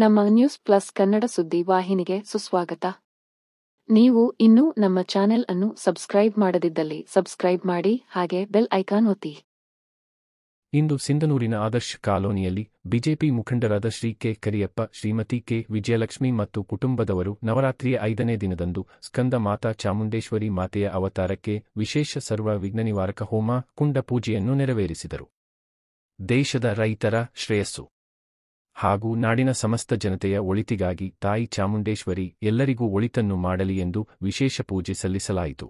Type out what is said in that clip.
ನಮ್ಮ news plus Kannada ಸುದ್ದಿ ವಾಹಿನಿಗೆ ಸುಸ್ವಾಗತ. ನೀವು ಇನ್ನೂ ನಮ್ಮ ಚಾನೆಲ್ ಅನ್ನು ಸಬ್ಸ್ಕ್ರೈಬ್ ಮಾಡದಿದ್ದಲ್ಲಿ ಸಬ್ಸ್ಕ್ರೈಬ್ ಮಾಡಿ, ಹಾಗೆ ಬೆಲ್ ಐಕಾನ್ ಒತ್ತಿ. ಇಂದು ಸಿಂಧನೂರಿನ ಆದರ್ಶ್ ಕಾಲೋನಿಯಲ್ಲಿ ಬಿಜೆಪಿ ಮುಖಂಡರಾದ ಶ್ರೀ ಕೆ. ಕರಿಯಪ್ಪ, ಶ್ರೀಮತಿ ಕೆ. ವಿಜಯಲಕ್ಷ್ಮಿ ಮತ್ತು ಕುಟುಂಬದವರು ನವರಾತ್ರಿಯ 5ನೇ ದಿನದಂದು ಸ್ಕಂದ ಮಾತಾ ಚಾಮುಂಡೇಶ್ವರಿ ಮಾತೆಯ ಅವತಾರಕ್ಕೆ ವಿಶೇಷ ಸರ್ವ ವಿಘ್ನ ನಿವಾರಕ ಹೋಮ, ಕುಂಡ ಪೂಜೆಯನ್ನು ನೆರವೇರಿಸಿದರು. ದೇಶದ ರೈತರ ಶ್ರೇಯಸ್ಸು ಹಾಗೂ ನಾಡಿನ ಸಮಸ್ತ ಜನತೆಯ ಒಳಿತಿಗಾಗಿ ತಾಯಿ ಚಾಮುಂಡೇಶ್ವರಿ ಎಲ್ಲರಿಗೂ ಒಳಿತನ್ನು ಮಾಡಲಿ ಎಂದು ವಿಶೇಷ ಪೂಜೆ ಸಲ್ಲಿಸಲಾಯಿತು.